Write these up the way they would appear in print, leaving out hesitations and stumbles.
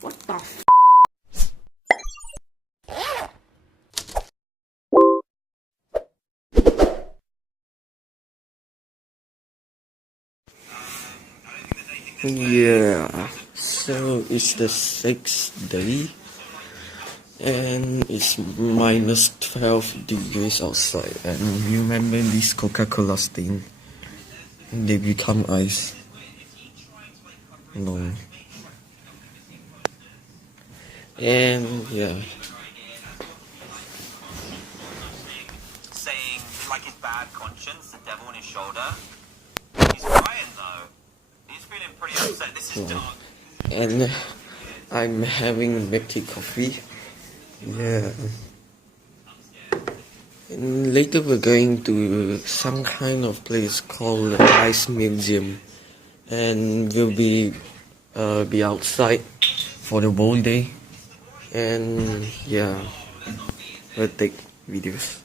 What the f? Yeah, so it's the 6th day and it's minus 12 degrees outside, and you remember this Coca-Cola stain? They become ice. No. And yeah. Saying like his bad conscience, the devil on his shoulder. He's crying though. He's feeling pretty upset. This is dark. And I'm having milk tea coffee. Yeah. And later we're going to some kind of place called the Ice Museum, and we'll be outside for the whole day. And yeah, we'll take videos.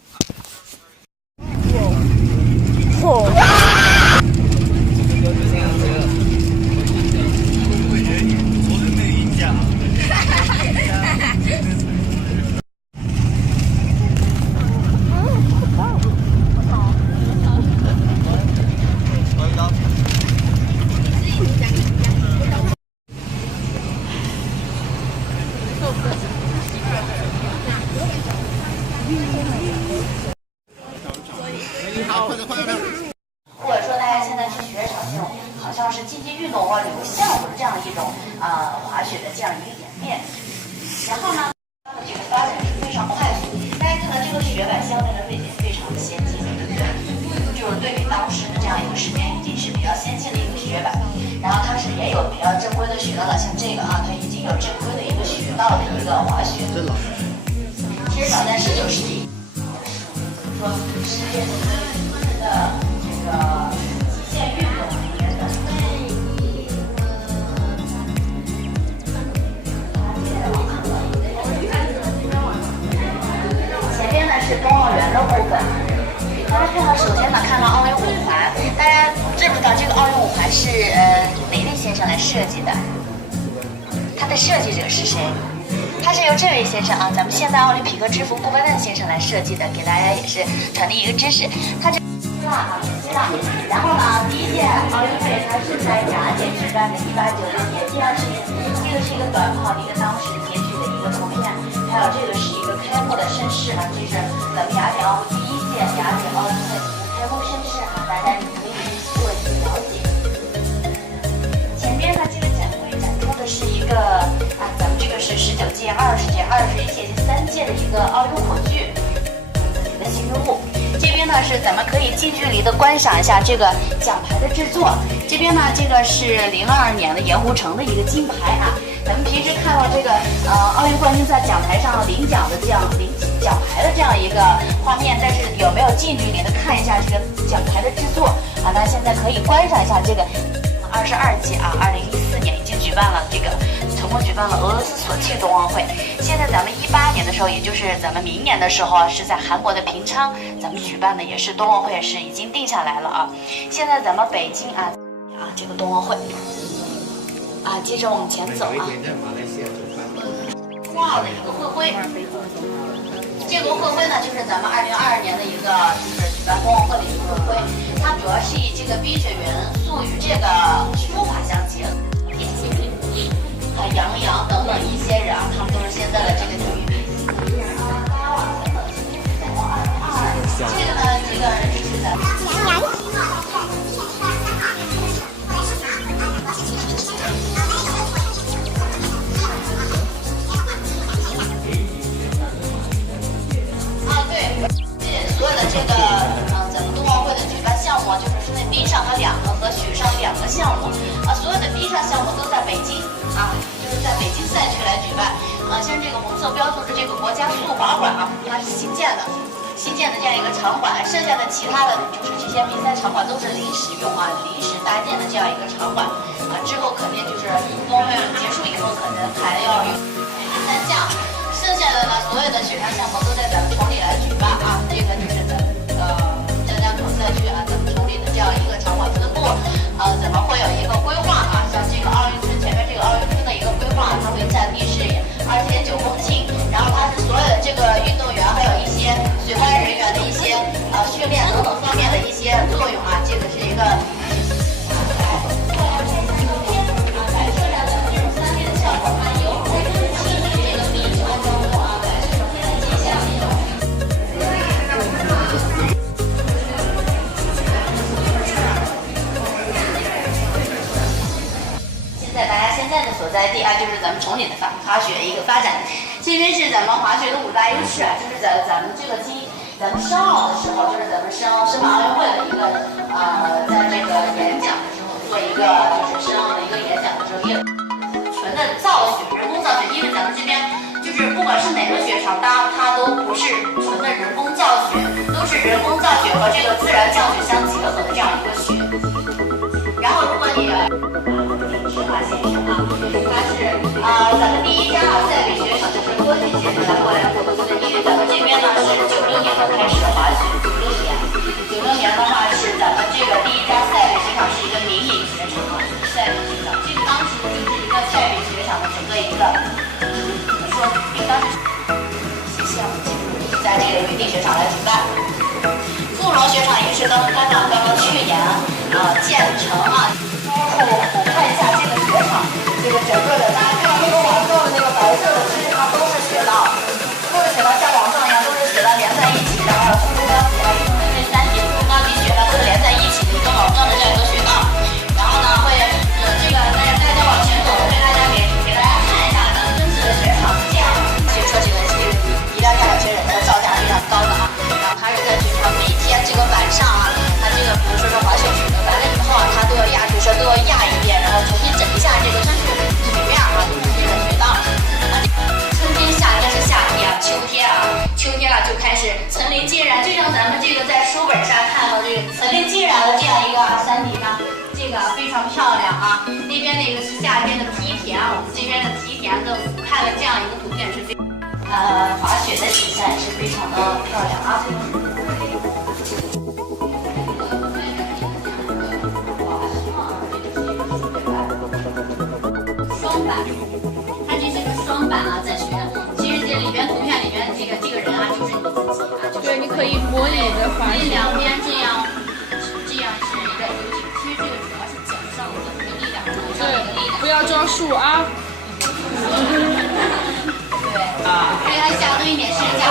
或者说大家现在去雪场这种好像是竞技运动或者旅游项目的这样一种滑雪的这样一个演变。然后呢，这个发展是非常快速，大家看到这个雪板相对的背景非常的先进，对不对？就是对比当时的这样一个时间，已经是比较先进的一个雪板。然后它是也有比较正规的雪道的，像这个它已经有正规的一个雪道的一个滑雪。其实早在19世纪，说世界的这个极限运动里面的。前边呢是冬奥园的部分，大家看到，首先呢看到奥运五环，大家知不知道这个奥运五环是哪位先生来设计的？它的设计者是谁？它是由这位先生咱们现代奥林匹克之父顾拜旦先生来设计的，给大家也是传递一个知识。它这希腊，然后呢，第一届奥运会它是在雅典举办的，1896年。这个是一个短跑的一个当时截取的一个图片，还有这个是一个开幕的声势这是咱们雅典第一届雅典奥运会开幕声势大家也可以做一个了解。前边呢，这个展柜展出的是一个咱们这个是19届、20届、21届、3届的一个奥运火炬，一个幸运物。这边呢是咱们可以近距离的观赏一下这个奖牌的制作。这边呢，这个是02年的盐湖城的一个金牌咱们平时看到这个奥运冠军在讲台上领奖的这样领奖牌的这样一个画面，但是有没有近距离的看一下这个奖牌的制作那现在可以观赏一下这个22届2014年已经举办了这个。总共举办了俄罗斯索契冬奥会。现在咱们18年的时候，也就是咱们明年的时候是在韩国的平昌，咱们举办的也是冬奥会，是已经定下来了现在咱们北京这个冬奥会接着往前走画的一个会徽。这个会徽呢，就是咱们2022年的一个就是举办冬奥会的一个会徽，它主要是以这个冰雪元素与这个书法相结合。杨洋等等一些人他们都是现在的这个体育明星。这个呢，这个是咱们。对，所有的这个咱们冬奥会的举办项目，就是在冰上它2个和雪上2个项目所有的冰上项目都在北京就是在北京赛区来举办像这个红色标注的这个国家速滑馆它是新建的这样一个场馆，剩下的其他的就是这些比赛场馆都是临时用临时搭建的这样一个场馆之后肯定就是冬奥会结束以后可能还要有3项，剩下的呢所有的雪上项目都在咱们崇礼来举办这个就是咱们江江口赛区咱们崇礼的这样一个场馆分布咱们会有一个规划像这个奥运村前面这个奥运村的一个规划，它会在就是咱们重点的滑雪一个发展。这边是咱们滑雪的5大优势啊，就是咱们这个咱们申奥的时候，就是咱们申办奥运会的一个在这个演讲的时候做一个就是申奥的一个演讲的时候，也纯的造雪，人工造雪，因为咱们这边就是不管是哪个雪场，它都不是纯的人工造雪，都是人工造雪和这个自然降雪相结合的这样一个雪。然后如果你施华先生啊，他是咱们第一家赛北雪场就是多季节的来过来投资的，因为咱们这边呢是96年的开始滑雪，96年的话是咱们这个第一家赛北雪场是一个民营雪场啊，赛北雪场，这个当时就是一个赛北雪场的整个一个怎么说，因为当时项目在这个云地雪场来主办。富荣雪场也是刚去年建成啊，俯瞰一下这个雪场，这个整个的大家看到那个网状的那个白色的，其实它都是雪道，像网状一样都是雪道连在一起，然后冲高底啊，因为3级冲高底雪道都是连在一起的一个网状的这样一个雪道，然后呢会有这个大家往前走，给大家看一下咱们真实的雪场是这样的，雪车这个一辆2千人的造价非常高的啊，然后它是在雪场每天这个晚上啊，它这个比如说是滑雪雪的完了以后啊，它都要压，比如说都要压一遍，然后重新整一下这个真是雪面啊，就是这个雪道。春天、夏天是夏天啊，秋天啊就开始层林尽染，就像咱们这个在书本上看到这个层林尽染的这样一个山体呢，这个非常漂亮啊。那边那个是夏天的梯田啊，我们这边的梯田的俯瞰的这样一个图片是非滑雪的景象也是非常的漂亮啊。双板，它这是个双板啊，在学。其实这里边图片里边这个人啊，就是你自己啊，就是对，你可以模拟的滑雪。两边这样是一个游景。其实这个主要是脚上的一个力量，上的一个力量。不要装树啊。对啊，给它加多一点视角。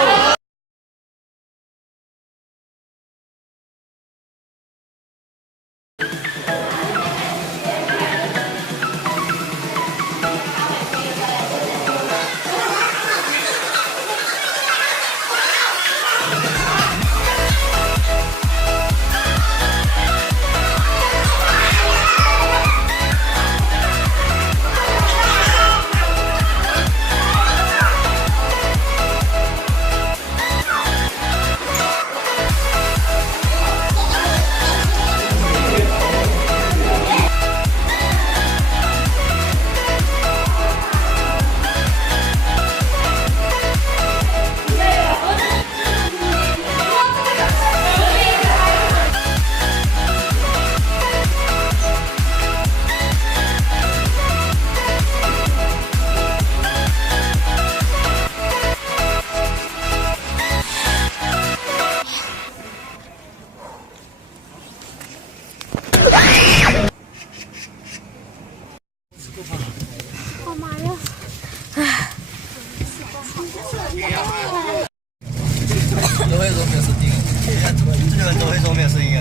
都会说没有声音，这个人都会说没有声音啊。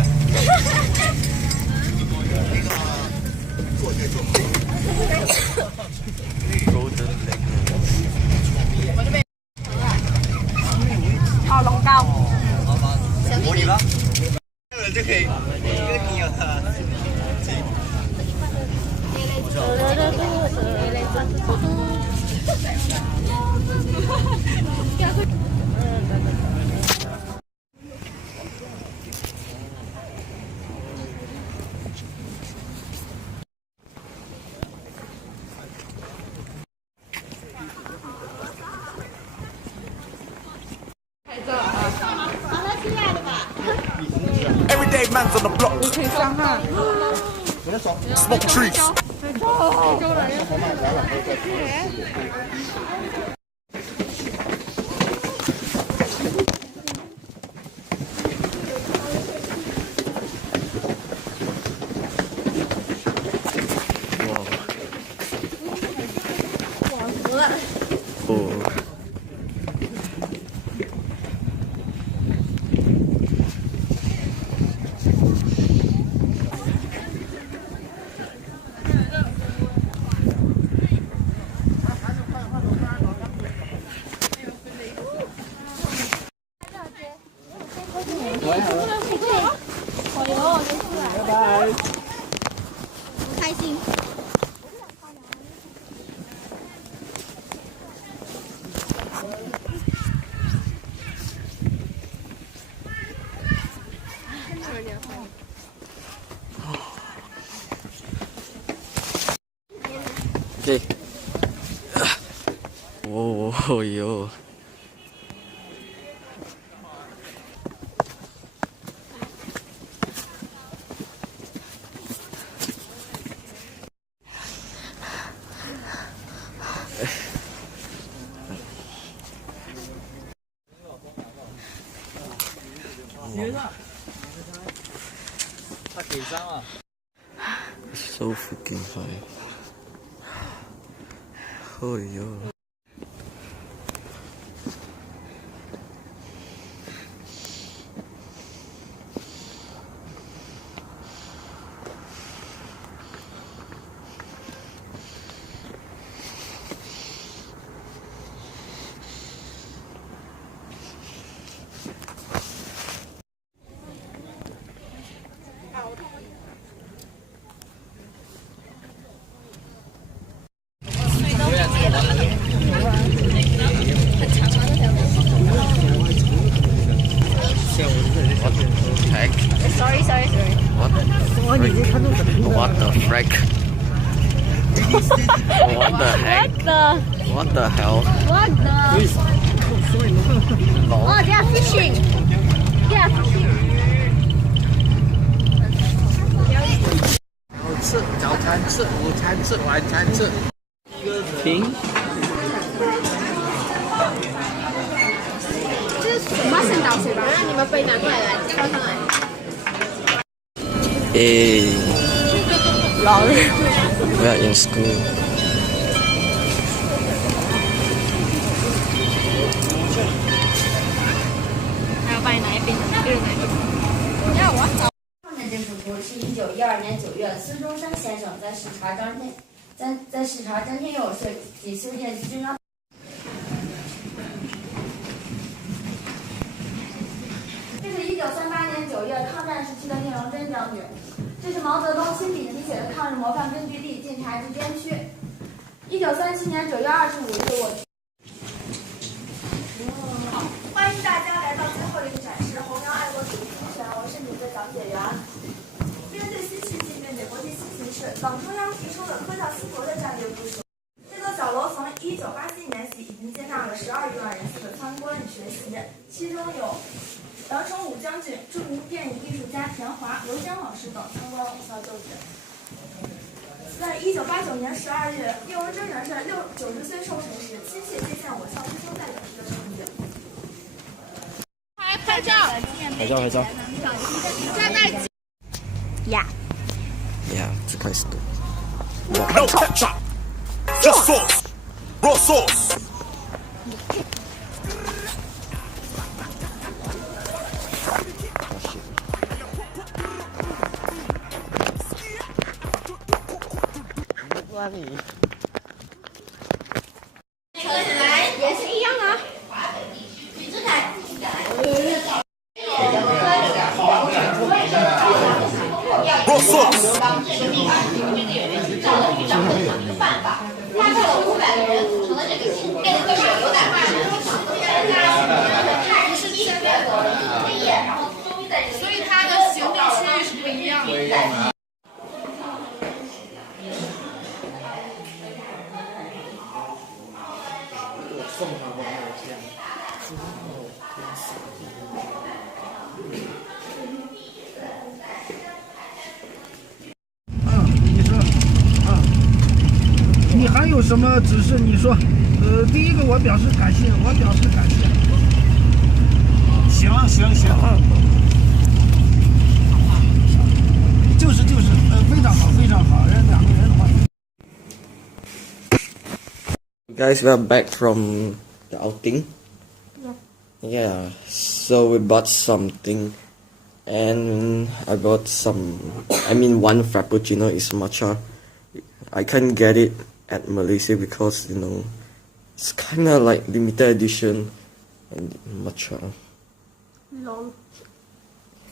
啊，龙高。模拟吧，这个人就可以一个你有他。Everyday man's on the block. 你可以上哈。Smoke trees. 这 Oh yo. So freaking high. Oh yo. Heck? Sorry. What the frick? What the heck? What the hell? What the? Lol. Oh, they are fishing. They are fishing. 吃早餐吃，午餐吃，晚餐吃。停。这是什么圣岛水吧？让你们杯拿过来，倒上来。Hey, 老人。 we are in school.《这幅图是1912年9月，孙中山先生在视察张天佑设计修建中央。这是1938年9月抗战时期的聂荣臻将军，这是毛泽东亲笔题写的抗日模范根据地晋察冀边区。1937年9月25日，我去。欢迎大家来到最后一个展示——弘扬爱国主义精神。我是你的讲解员。面对新世纪，面对国际新形势，党中央提出了科教兴国的战略部署。这座小楼从1987年起已经接纳了12余万人次的参观与学习，其中有杨崇武将军、著名电影艺术家田华、刘江老师等参观我校就职。在1989年12月，聂荣臻人士90岁寿辰时，亲切接见我校师生代表时的场景。拍照。站在。呀。 Yeah, it's quite good. No ketchup. Just sauce. Raw sauce. Funny. 也是一样啊。 Raw sauce. 大概有500个人成了这个变成个手榴弹化的是1个黑夜，然后终于在这个，所以它的行动区域是不一样的。你说，你还有什么指示？你说，第一个我表示感谢，行，就是，非常好，人两个人的话。 Guys, we are back from the outing. Yeah, so we bought something, and I bought one frappuccino is matcha. I can't get it at Malaysia because it's kind of like limited edition and matcha. No,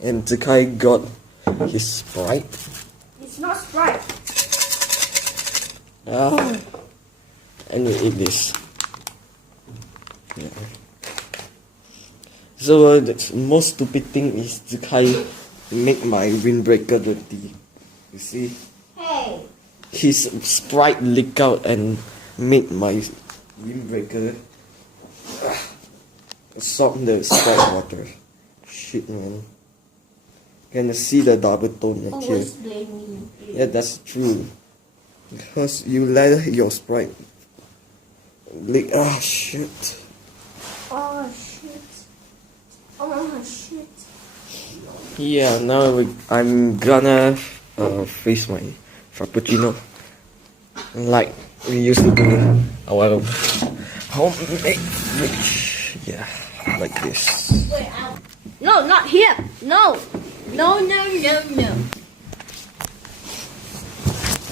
And Zakai got his Sprite. it's not Sprite. And we eat this. Yeah. So the most stupid thing is Zakai make my windbreaker dirty. You see? Hey, His Sprite leak out and made my windbreaker salt the Sprite water. Shit, man. Gonna see the double tone right here. Always blame me. Yeah, that's true. Because you let your Sprite leak. Ah, shit. Oh shit. Oh shit. Yeah, now I'm gonna face my Frappuccino. Like we used to do our homemade mix. Yeah, like this. No, not here. No. No, no, no, no.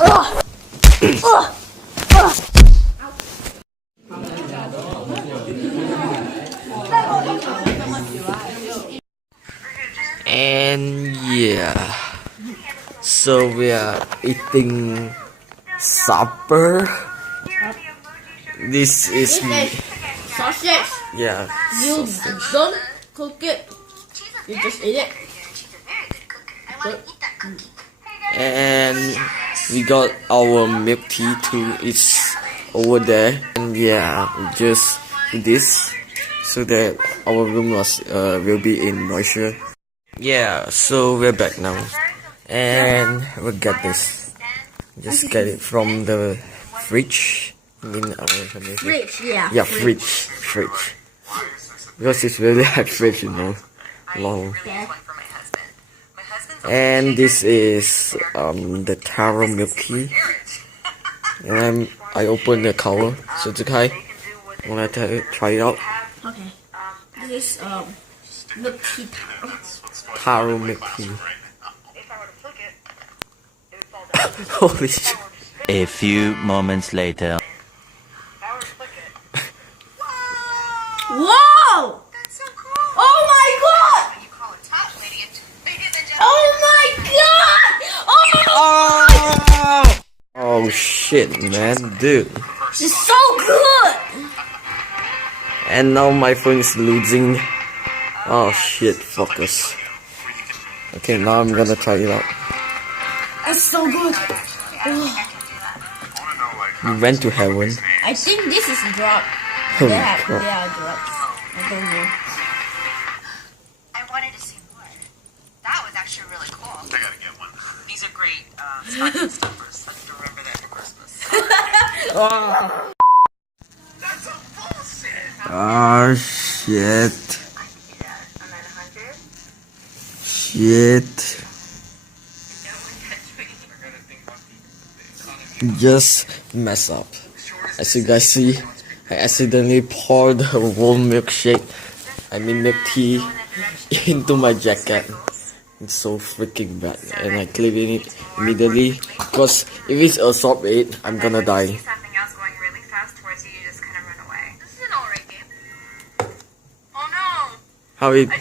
Ugh. Ugh. Ugh. And yeah, so we are eating supper. This is Sausage. yeah. You don't cook it. You just eat it. And we got our milk tea too. It's over there. And yeah, just this so that our room will be in moisture. Yeah, so we're back now, and we'll get this. Just get it from the fridge. I mean our Fridge, yeah. Yeah, fridge. Because it's really like fridge, you know. Long. And this is the taro milk tea. And I opened the cover. So Zakai, wanna try it out? Okay. This is milk tea taro. Taro milk tea. Holy shit. A few moments later. Whoa! That's so cool. Oh my god! You call it top, lady. Ladies and gentlemen. Oh my god! Oh, Oh shit, man, dude. it's so good! And now my phone is losing. Oh shit, focus. Okay, now I'm gonna try it out. It's so good. We went to heaven. I think this is a drop. Oh They my are god. drops. I don't know. I wanted to see more. That was actually really cool. I gotta get one. These are great stocking stuffers. I have to remember that for Christmas. That's a bullshit. Oh shit. I can do that. And then 100. Shit. No one touched me. Just mess up. As you guys see, I accidentally poured the whole milkshake, milk tea, into my jacket. It's so freaking bad, and I clean it immediately because if it's a soft 8, I'm gonna die. See something else going really fast towards you, you just kind of run away. This is an alright game. Oh no! How it? I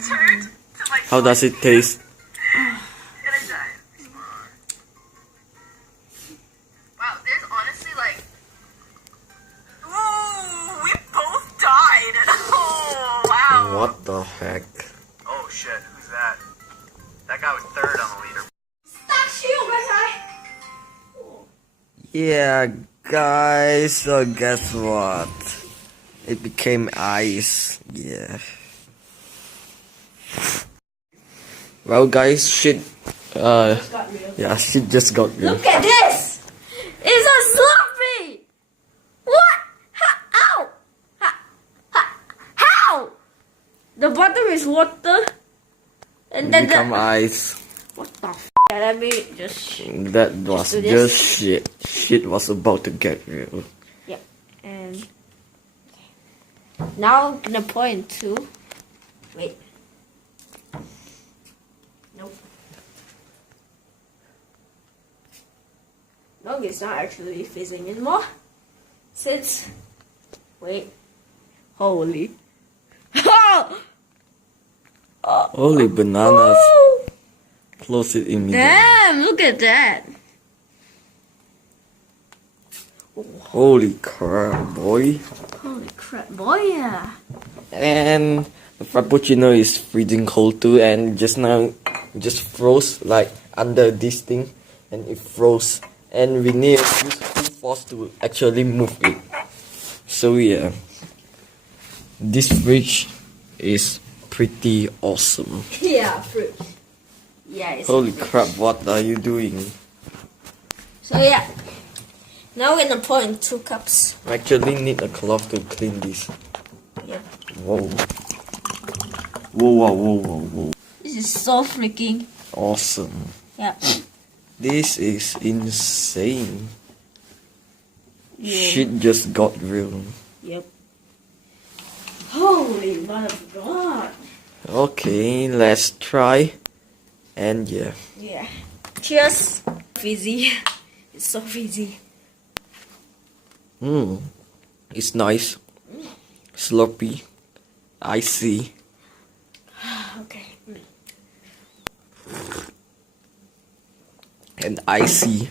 turned to like. How does it taste? And I died. Wow, there's honestly like. Ooh, we both died. Oh wow. What the heck? Oh shit, who's that? That guy was third on the leader. Yeah, guys. So guess what? It became ice. Yeah. Well, guys, shit. Yeah, shit just got real. Look at this! It's a Slurpee! What? How? How? The bottom is water. And then Become the... ice. What the f***? Let me just... That was do this. just shit. Shit was about to get real. Yep. And... Now I'm gonna pour into... Wait. Nope. No, it's not actually fizzing anymore. Since... Wait. Holy. Holy bananas. Woo! Close it immediately. Damn, look at that. Holy crap, boy. Holy crap, boy, yeah. And the Frappuccino is freezing cold too, and just now just froze like under this thing, and it froze, and we need to use full force to actually move it. So yeah. This fridge is pretty awesome. Yeah, fruit. Yeah, it's Holy fruit. crap, what are you doing? So yeah, now we're gonna pour in 2 cups. Actually need a cloth to clean this. Yep. Whoa. Whoa. This is so freaking. Awesome. Yeah. This is insane. Yeah. Shit just got real. Yep. Holy mother of God. Okay, let's try. And yeah. Yeah. Cheers. Fizzy. It's so fizzy. It's nice. Sloppy. Icy. Okay. And icy.